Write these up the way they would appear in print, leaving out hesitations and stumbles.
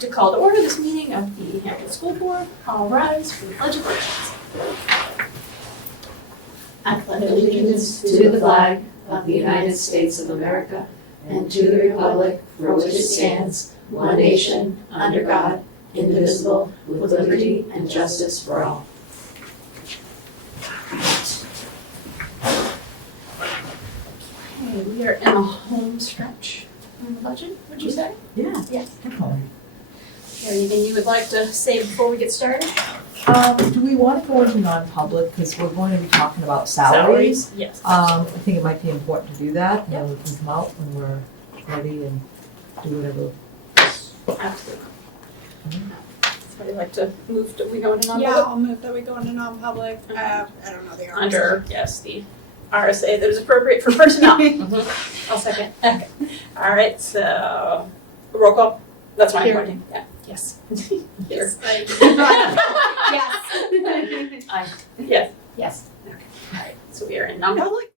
like to call to order this meeting of the Hampton School Board. All rise for the Pledge of Allegiance. I pledge allegiance to the flag of the United States of America and to the republic for which it stands, one nation, under God, indivisible, with liberty and justice for all. Okay, we are in a home stretch on the budget, would you say? Yeah, Yes. definitely. Anything you would like to say before we get started? Do we want to go into non-public, because we're going to be talking about salaries? Yes. I think it might be important to do that, and then we can come out when we're ready and do whatever. Absolutely. Somebody like to move, do we go into Yeah, non-public? I'll move that we go into non-public. I don't know the RSA. Under, yes, the RSA that is appropriate for personnel. I'll second. Okay. All right, so roll call. That's my Here. recording. Yeah. Yes. Yes. Aye. Yes. Yes. Okay. All right. So we are in non-public.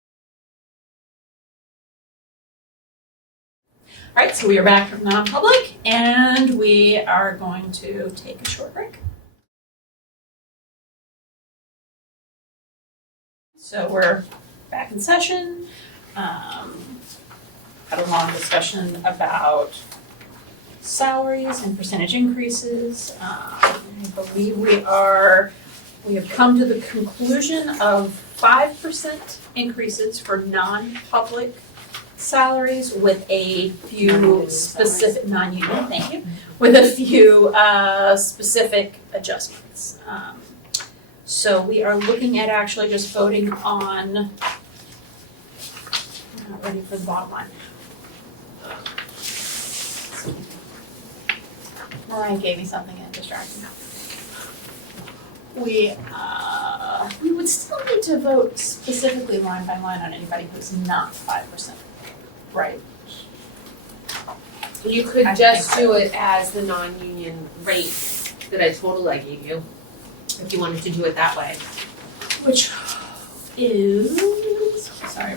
All right. So we are back from non-public, and we are going to take a short break. So we're back in session. Had a long discussion about salaries and percentage increases. I believe we have come to the conclusion of 5% increases for non-public salaries with a few specific, non-union, thank you, with a few specific adjustments. So we are looking at actually just voting on, I'm not ready for the bottom line. Mariah gave me something and it distracted me. We would still need to vote specifically line by line on anybody who's not 5%, right? You could I just think so. do it as the non-union rate that I gave you, if you wanted to do it that way. Which is, sorry,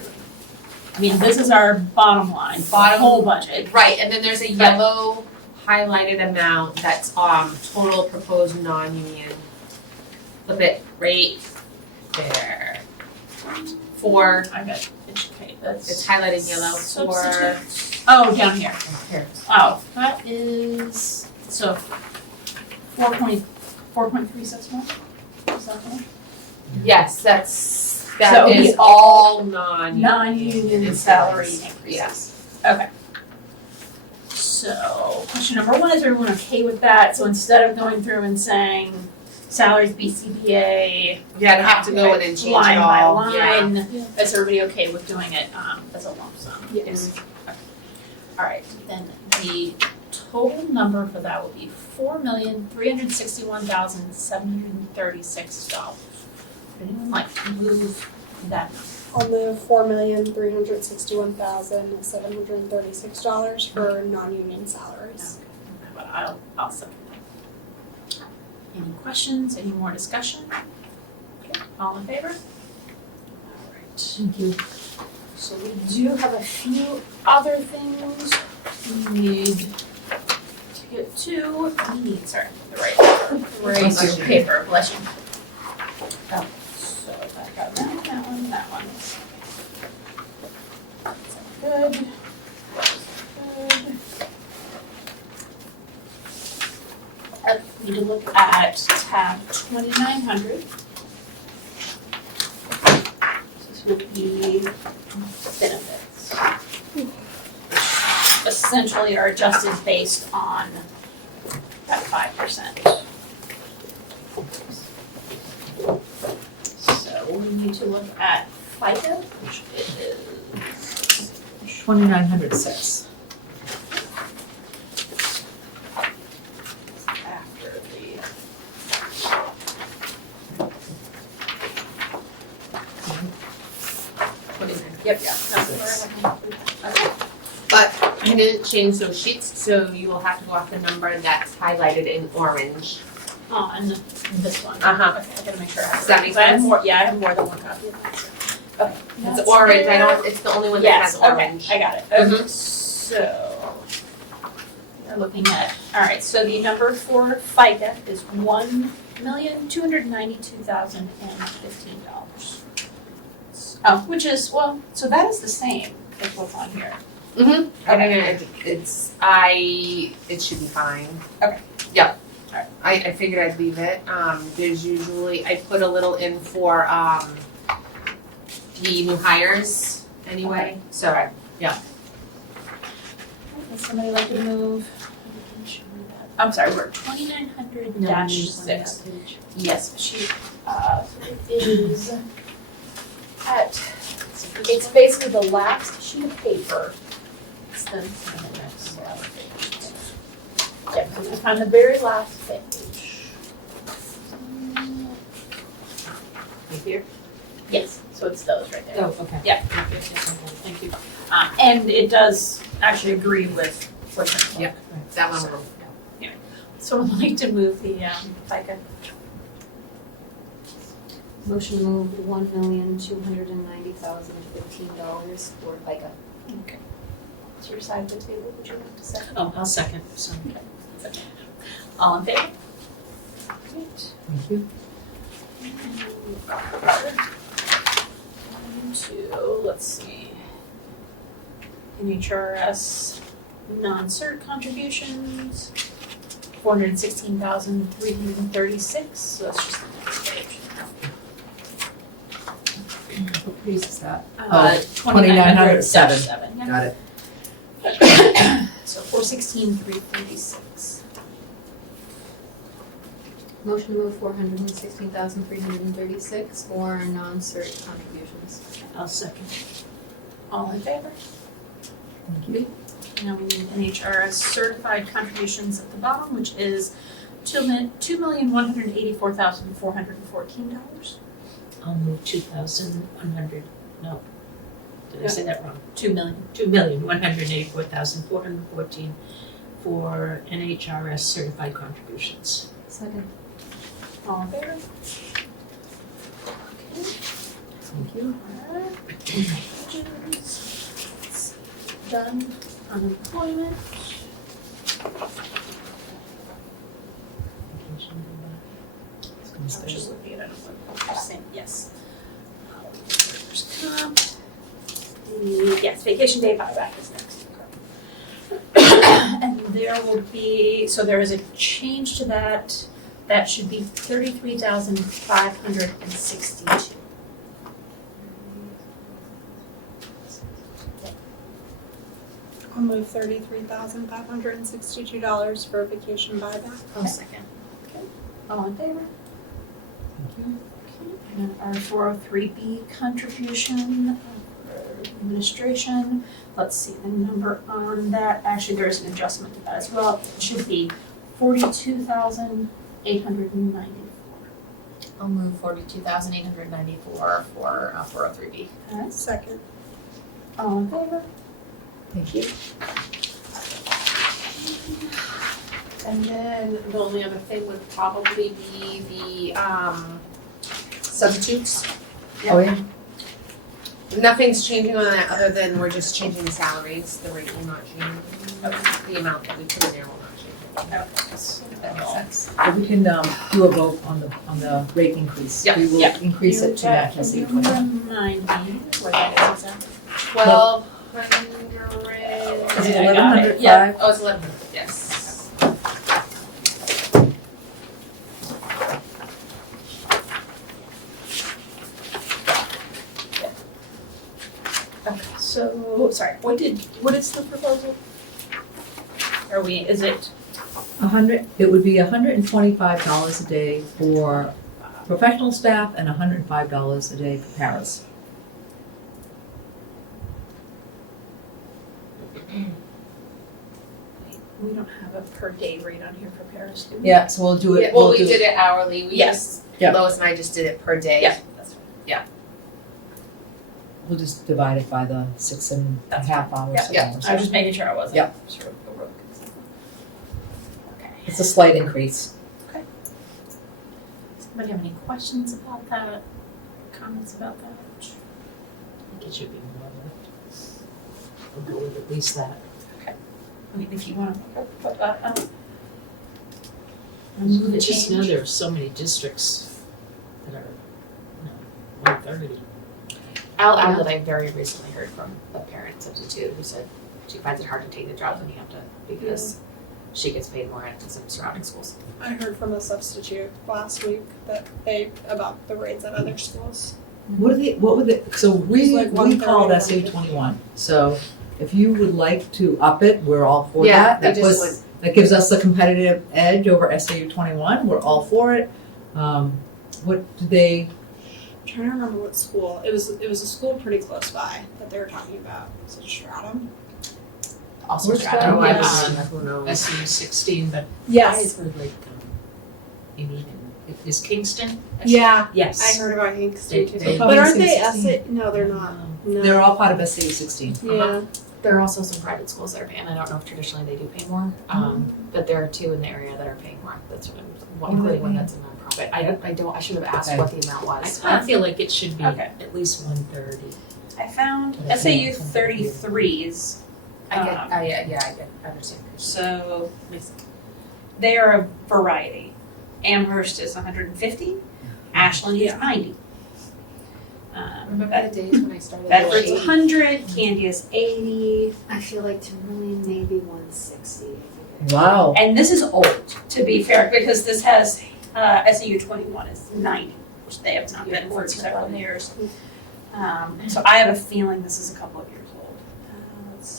I mean, this is our bottom line, for the whole budget. Right, and then there's a yellow highlighted amount that's total proposed non-union. Flip it right there. For, I got, okay, that's. it's highlighted yellow for, Substitutes. Oh, down here. here. Oh, that is, so 4.3 cents more? Is that more? Yes, So that it'd is be all non-union. Non-union salary increases. Yes. Okay. So, question number one, is everyone okay with that? So instead of going through and saying salaries BCBA, Yeah, I'd have to go in and change it all. line by Yeah. line, is everybody okay with doing it as a lump sum? Yes. Okay. All right, then the total number for that would be $4,361,736. Would anyone like to move that number? I'll move $4,361,736 for non-union salaries. But I'll second that. Any questions, any more discussion? Okay, all in favor? All right. Thank you. So we do have a few other things we need to get to. We need, sorry, the right paper, bless you. Oh, so I got that one, that one. That's good. Good. I need to look at tab 2900. This would be benefits. Essentially are adjusted based on that 5%. So we need to look at FICA, which is 2,906. after the. Yep, yeah, that's what we're looking at. Okay. But I didn't change those sheets, so you will have to go off the number that's highlighted in orange. On this one. Uh-huh. Okay, I gotta make sure I have. Does that it, make 'cause I have sense? more, yeah, I have more than one copy of that. Okay. It's that's orange, there. it's the only one that Yes, has okay, orange. I got it. Okay, Mhm. so we we're looking at, all right, so the number for FICA is $1,292,015. Oh, which is, well, so that is the same as what's on here. Mm-hmm. It should be fine. Okay. Yep. Alright. I figured I'd leave it. There's usually, I put a little in for, the new hires anyway, so, Would somebody like to move? I'm sorry, we're 2900-6. Yes, she, it is at, it's basically the last sheet of paper. It's the next page. Yeah, it's on the very last page. Right here? Yes, so it's those right there. Oh, okay. Yeah. Thank you. And it does actually agree with what's in the book. that one will. So I'd like to move the FICA. Motion to move $1,290,015 for FICA. Okay. It's your side of the table, would you like to say? Oh, I'll second, so. All in favor? Great. Thank you. One, two, let's see. NHRS non-cert contributions, 416,336, so that's just the next page. What piece is that? 2900-7. Yeah. Got it. So 416,336. Motion to move $416,336 for non-cert contributions. I'll second. All in favor? Thank you. Now we need NHRS certified contributions at the bottom, which is $2,184,414. I'll move 2,100, no. Did I say that wrong? 2 million. 2,184,414 for NHRS certified contributions. Second. All in favor? Okay. Thank you. Alright. Wages. Done. Unemployment. I was just looking at it, just saying, yes. Workers' comp. Yes, vacation day buyback is next. And there will be, so there is a change to that. That should be 33,562. I'll move $33,562 for a vacation buyback. I'll second. Okay, all in favor? Thank you. Okay, and then our 403B contribution for administration, let's see, the number on that, actually there is an adjustment to that as well. It should be 42,894. I'll move 42,894 for 403B. Alright, Second. all in favor? Thank you. And then the only other thing would probably be the substitutes. Oh, yeah. Nothing's changing on that other than we're just changing the salaries, the rate will not change. The amount that we put in there will not change. Okay, so If that makes sense. But we can do a vote on the rate increase. Yeah, We will yeah. increase it to match Can you SAU20. remind me where that is exactly? 1,200. Is it I got it. 1,105? Yeah. Oh, it's 1,100, yes. Okay, so, sorry, what is the proposal? Is it, It would be $125 a day for professional staff and $105 a day for paras. we don't have a per day rate on here for Paris, do we? Yeah, so we'll do it. Yeah, well, we do did it hourly, we Yes. just, Yeah. Lois and I just did it per day. Yeah, that's fine. We'll just divide it by the 6.5 hours. Yeah, hours. I was just making sure I wasn't. Yeah. Sort of over. Okay. It's a slight increase. Does anybody have any questions about that? Comments about that? I think it should be more than, we'll go with at least that. I mean, if you wanna put that out. It's just now there are so many districts that are, 130. I'll add that I very recently heard from a parent substitute who said she finds it hard to take the job in Hampton because she gets paid more at some surrounding schools. I heard from a substitute last week that about the rates at other schools. What would they, so we It's like called 130, SAU21, so if you would like to up it, we're all for Yeah, that. we just That gives us a competitive edge over SAU21, we're all for it. What do they, I'm trying to remember what school. It was a school pretty close by that they were talking about. Was it Stratham? Also Where's Stratham, that? yes. Who knows? SU16, but I Yes. heard like, is Kingston? Yeah. I Yes. heard about Kingston too. They- But aren't they SAU16? No, they're not. No. they're all part of SAU16. Yeah. There are also some private schools that are paying, I don't know if traditionally they do pay more, but there are two in the area that are paying more, that's what I'm, including one that's a nonprofit. I should have asked Okay. what the amount was. I feel like it should be Okay. at least 130. I found But I think- SAU 33s. I understand. So they are a variety. Amherst is 150, Ashland is 90. Remember the days when I started? Bedford's 100, Candy is 80, I feel like Timberlane maybe 160. Wow. and this is old, to be fair, because this has SAU 21 is 90, which they have not been for several years. So I have a feeling this is a couple of years old.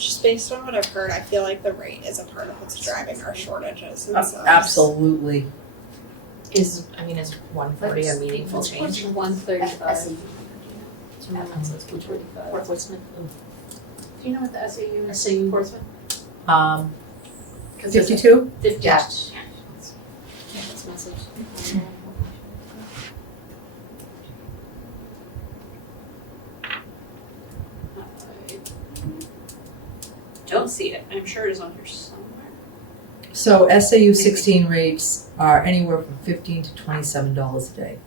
Just based on what I've heard, I feel like the rate is a part of what's driving our shortages. And so Absolutely. Is 140 a meaningful change? 135. Portsmouth, Do you know what the SAU is? SAU. Portsmouth? 52? 50. Yeah. This message. Don't see it. I'm sure it is on here somewhere. So SAU16 rates are anywhere from $15 to $27 a day.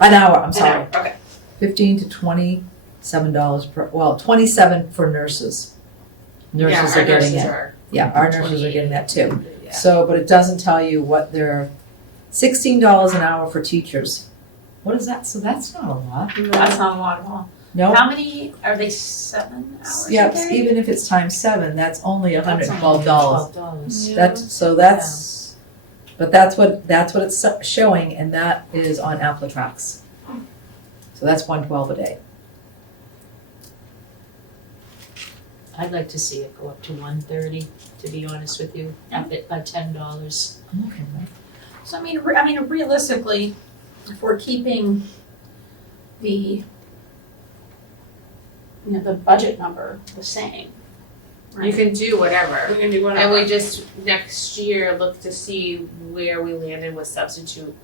An hour, I'm sorry. Okay. $15 to $27 per, well, 27 for nurses. Nurses are getting it. Yeah, our nurses are getting that too. Yeah. So, but it doesn't tell you what they're, $16 an hour for teachers. What is that? So that's not a lot. That's not a lot at all. No? How many, are they 7 hours a Yep, day? even if it's times 7, that's only That's $112. $12. Yeah. That's, but that's what it's showing, and that is on Amplitrax. So that's $112 a day. I'd like to see it go up to 130, to be honest with you, up it by $10. Okay. So I mean, realistically, if we're keeping the budget number the same, You right? can do whatever. We can do And whatever. we just, next year, look to see where we landed with substitute.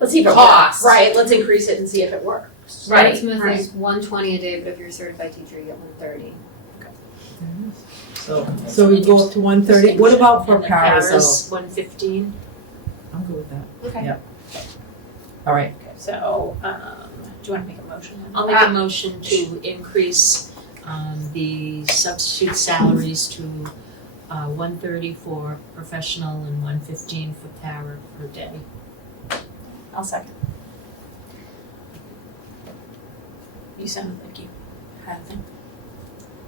Let's see if it cost. works. Right, let's increase it and see if it works. Right. Portsmouth right. is 120 a day, but if you're a certified teacher, you get 130. So we go up to 130. What about for And the paras? paras, 115. I'm good with that. Okay. Yep. All right. Okay, so, do you wanna make a motion? I'll make a motion to increase the substitute salaries to 130 for professional and 115 for para per day. I'll second. You sounded like you had a thing.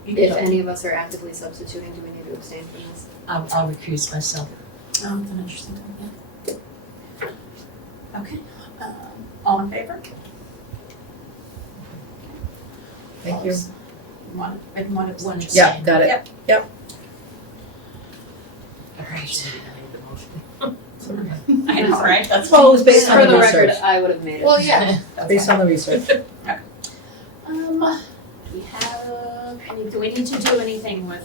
You can If go. any of us are actively substituting, do we need to abstain from this? I'll recuse myself. Oh, that's an interesting one, yeah. Okay, all in favor? Thank you. One One abstention. abstain. Yeah, got it. All right. I know, right? That's Well, it was based on For the the record, research. I would have made it. Well, yeah. Based on the research. We have, do we need to do anything with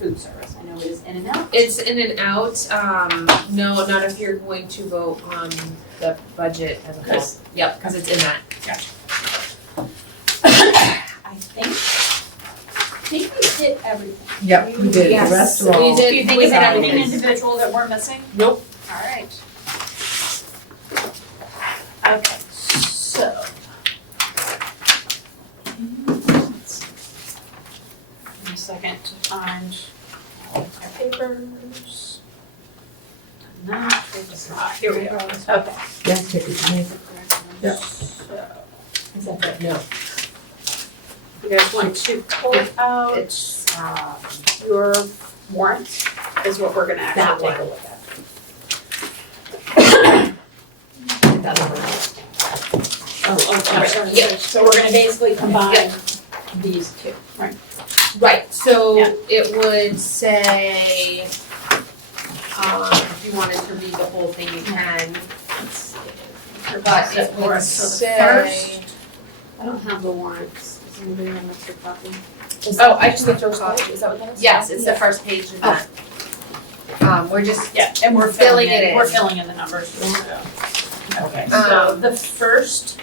food service? I know it is in and out. It's in and out, no, not if you're going to vote on the budget as a whole. Yes. Yep, cause it's in that. I think we did everything. Yep, we did. Yes, The rest are we all. did. Do you think we is there did anything everything. individual that we're missing? Nope. Alright. Okay, so. Give me a second to find my numbers. Done that. Here we go. Okay. Yeah, take it to me. Yeah. So, Is that right? No. you guys want to pull out It's, your warrant is what we're gonna that actually take a one. look at. sorry. Yeah. So we're gonna basically combine these two, right? Right, so Yeah. it would say, if you wanted to read the whole thing, you can. But it would say. I don't have the warrants. Does anybody have an extra copy? Oh, I just looked your copy, is that what that is? Yes, it's the first page of that. We're just, Yeah, and we're Filling filling it in, in. we're filling in the numbers, so. Okay, so Um, the first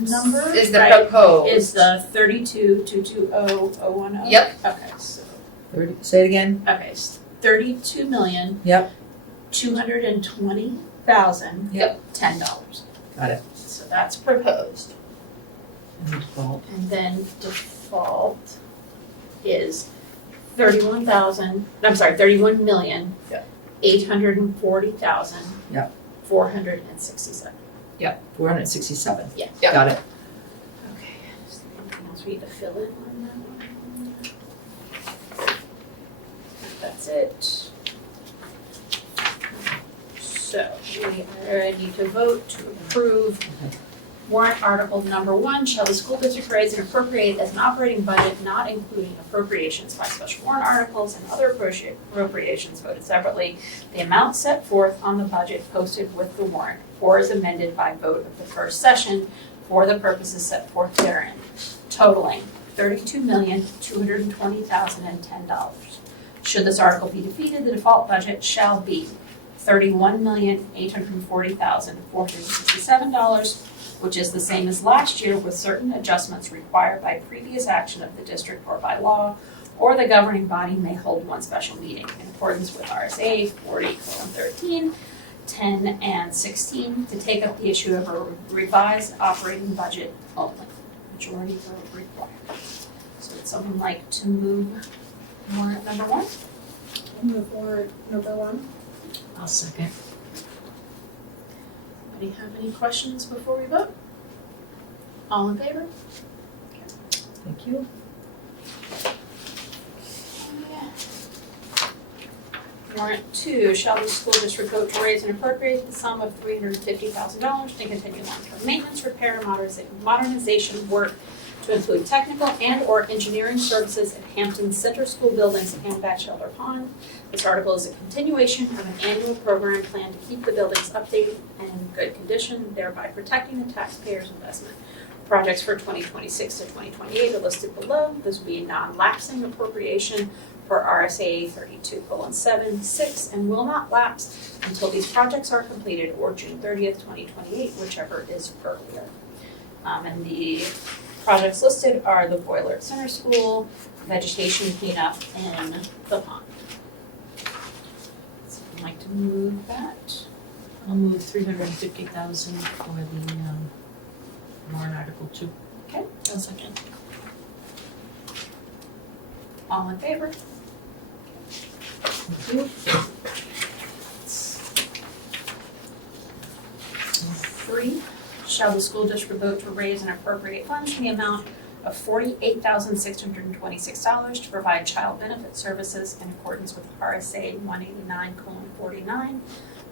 number, is the right, proposed. is the 32,220,010. Yep. Okay, so, 30, say it again. okay, 32,000,000. Yep. 220,000. Yep. $10. Got it. So that's proposed. And default. And then default is 31,000,000. Yep. 840,000. Yep. 467. 467. Yeah. Yep. Got it. Okay, is there anything else we need to fill in on that one? That's it. So, we are ready to vote to approve warrant article number 1, shall the school district raise and appropriate as an operating budget, not including appropriations by special warrant articles and other appropriations voted separately, the amount set forth on the budget posted with the warrant, or as amended by vote of the first session for the purposes set forth therein, totaling $32,220,010. Should this article be defeated, the default budget shall be $31,840,467, which is the same as last year with certain adjustments required by previous action of the district or by law, or the governing body may hold one special meeting in accordance with RSA 40:13, 10, and 16 to take up the issue of a revised operating budget only. Majority vote required. So would someone like to move warrant number 1? Move warrant number 1. I'll second. Anybody have any questions before we vote? All in favor? Thank you. Warrant 2, shall the school district vote to raise and appropriate the sum of $350,000 to continue long-term maintenance, repair, and modernization work to include technical and/or engineering services at Hampton Center School buildings and Batchelder Pond. This article is a continuation of an annual program plan to keep the buildings updated and in good condition, thereby protecting the taxpayers' investment. Projects for 2026 to 2028 are listed below. This will be a non-lapsing appropriation for RSA 32:7(6) and will not lapse until these projects are completed or June 30th, 2028, whichever is earlier. And the projects listed are the boiler at Center School, vegetation cleanup in the pond. So I'd like to move that. I'll move 350,000 for the warrant article 2. Okay. I'll second. All in favor? Thank you. 3, shall the school district vote to raise and appropriate funds in the amount of $48,626 to provide child benefit services in accordance with RSA 189:49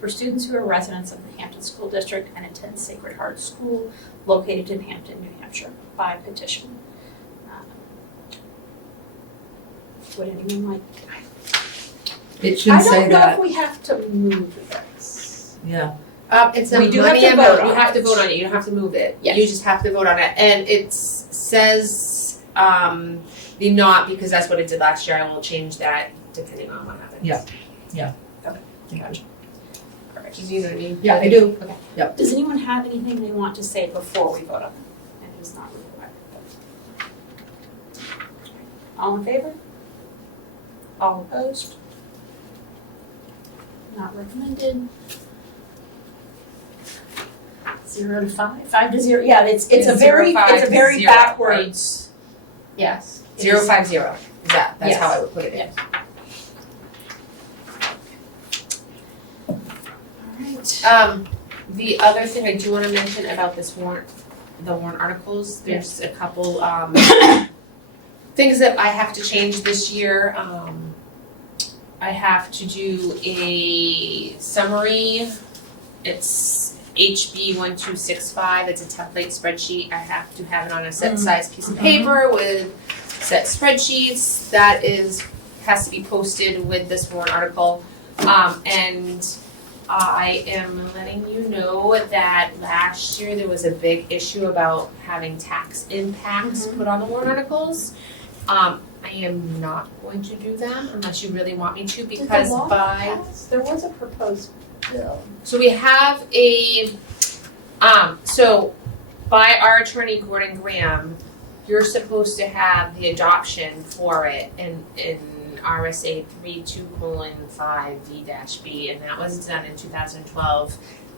for students who are residents of the Hampton School District and attend Sacred Heart School located in Hampton, New Hampshire, by petition. Would anyone like? It should say I don't know that. if we have to move this. Yeah. It's a We do have money to amount, vote on you have to it. vote on it, you don't have to move it. Yes. You just have to vote on it, and it says, the not, because that's what it did last year, I will change that depending on what happens. Yeah. Gotcha. Perfect. You know what I mean? Yeah, I do. Okay. Does anyone have anything they want to say before we vote on it? And it is not required. All in favor? All opposed? Not recommended. 0 to 5, 5 to 0. Yeah, it's a It's very 0, 5 it's a to very 0, backwards. Yes. it is. 050, that's how Yes. I would put it in. Yes. The other thing I do wanna mention about this warrant, the warrant articles, there's a couple, things that I have to change this year. I have to do a summary. It's HB 1265, it's a template spreadsheet. I have to have it on a set size piece of paper with set spreadsheets. That has to be posted with this warrant article. And I am letting you know that last year there was a big issue about having tax impacts put on the warrant articles. I am not going to do them unless you really want me to, because There was a proposed bill. so we have so by our attorney Gordon Graham, you're supposed to have the adoption for it in RSA 32:5V-B, and that was done in 2012.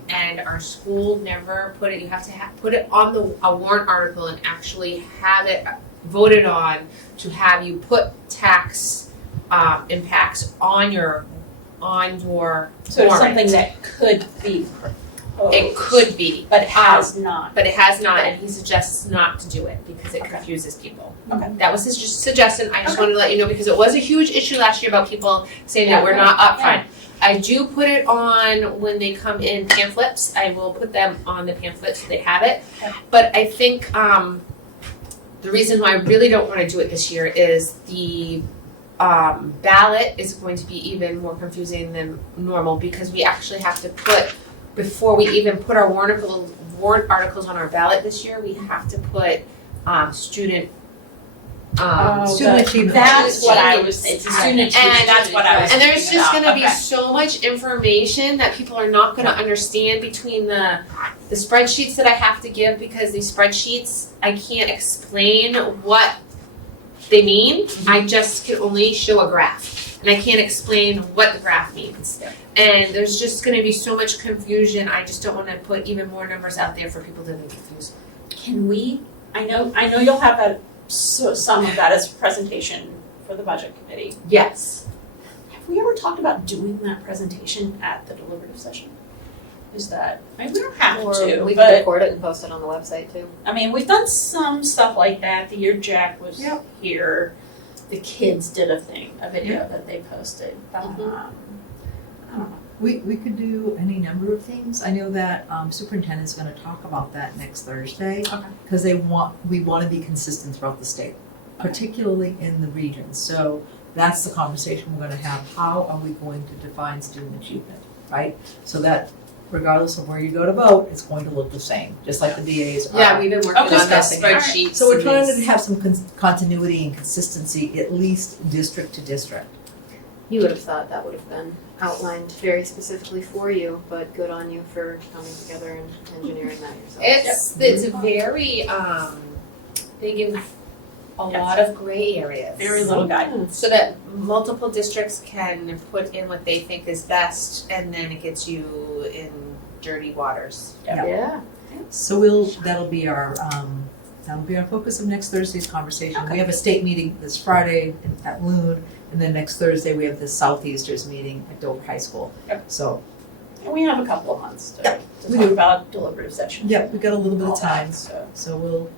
And our school never put it. You have to put it on a warrant article and actually have it voted on to have you put tax impacts on your So it's warrant. something that could be proposed. It could be, But it has not. but it has not, and he suggests not to do it because it confuses people. Okay. That was his suggestion. I just wanted to let you know because it was a huge issue last year about people saying that we're not upfront. I do put it on when they come in pamphlets. I will put them on the pamphlets so they have it. Okay. But I think the reason why I really don't want to do it this year is the ballot is going to be even more confusing than normal because we actually have to put, before we even put our warrant articles on our ballot this year, we have to put student Student achievement. That's what I was saying. It's a student achievement. And That's what I was and there's thinking just about. gonna be Okay. so much information that people are not gonna understand between the spreadsheets that I have to give, because these spreadsheets, I can't explain what they mean. I just can only show a graph, and I can't explain what the graph means. And there's just gonna be so much confusion, I just don't wanna put even more numbers out there for people to be confused. Can we, I know you'll have that, some of that as a presentation for the budget committee. Yes. Have we ever talked about doing that presentation at the deliberative session? Is that, I mean, we don't have Or to, we can but, record it and post it on the website too. I mean, we've done some stuff like that. The year Jack was here, the kids did a video that they posted. I don't know. We could do any number of things. I know that superintendent's gonna talk about that next Thursday. Okay. Because we want to be consistent throughout the state, particularly in the regions. So that's the conversation we're gonna have. How are we going to define student achievement, right? So that regardless of where you go to vote, it's going to look the same, just like the DAs are. Yeah, we've been working on the discussing it. spreadsheets. So we're and trying these- to have some continuity and consistency, at least district to district. You would have thought that would have been outlined very specifically for you, but good on you for coming together and engineering that yourself. It's very they give a lot of gray areas. Very little guidance. So that multiple districts can put in what they think is best, and then it gets you in dirty waters. Yeah. So that'll be our focus of next Thursday's conversation. We have a state meeting this Friday at Loon, and then next Thursday we have the Southeasters meeting at Dover High School. Yep. So, And we have a couple of months to we talk do. about deliberative session. yeah, we got a little bit All of time, that, so. so we'll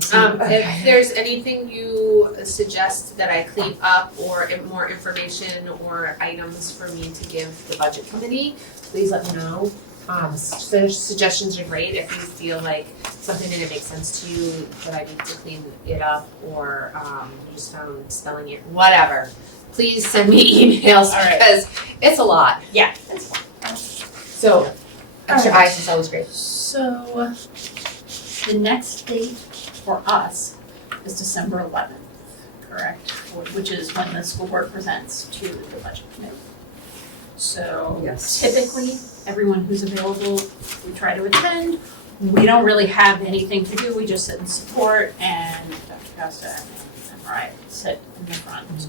see. If there's anything you suggest that I clean up, or more information or items for me to give the budget committee, please let me know. Suggestions are great. If you feel like something didn't make sense to you, that I need to clean it up, or you just found spelling it, whatever, please send me emails All right. because it's a lot. Yeah, that's fine. So extra eyes is always great. So, the next date for us is December 11th, correct? Which is when the school board presents to the budget committee. So Yes. typically, everyone who's available, we try to attend. We don't really have anything to do, we just sit and support, and Dr. Costa and Mariah sit in the front. And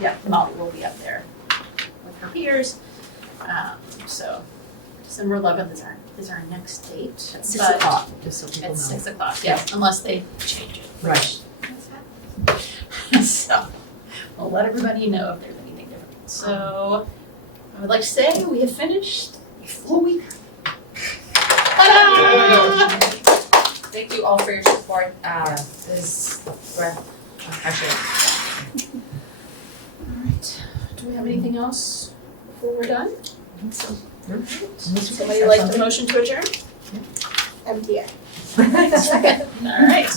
yeah, Molly will be up there with her peers. So December 11th is our next date. At 6 but o'clock, just so people know. It's 6 o'clock, yes, unless they change it. Right. So, we'll let everybody know if there's anything different. So, I would like to say we have finished a full week. Thank you all for your support, this breath, pressure. Alright, do we have anything else before we're done? Unless you Somebody guys like have the motion to adjourn? MTA. Second. Alright,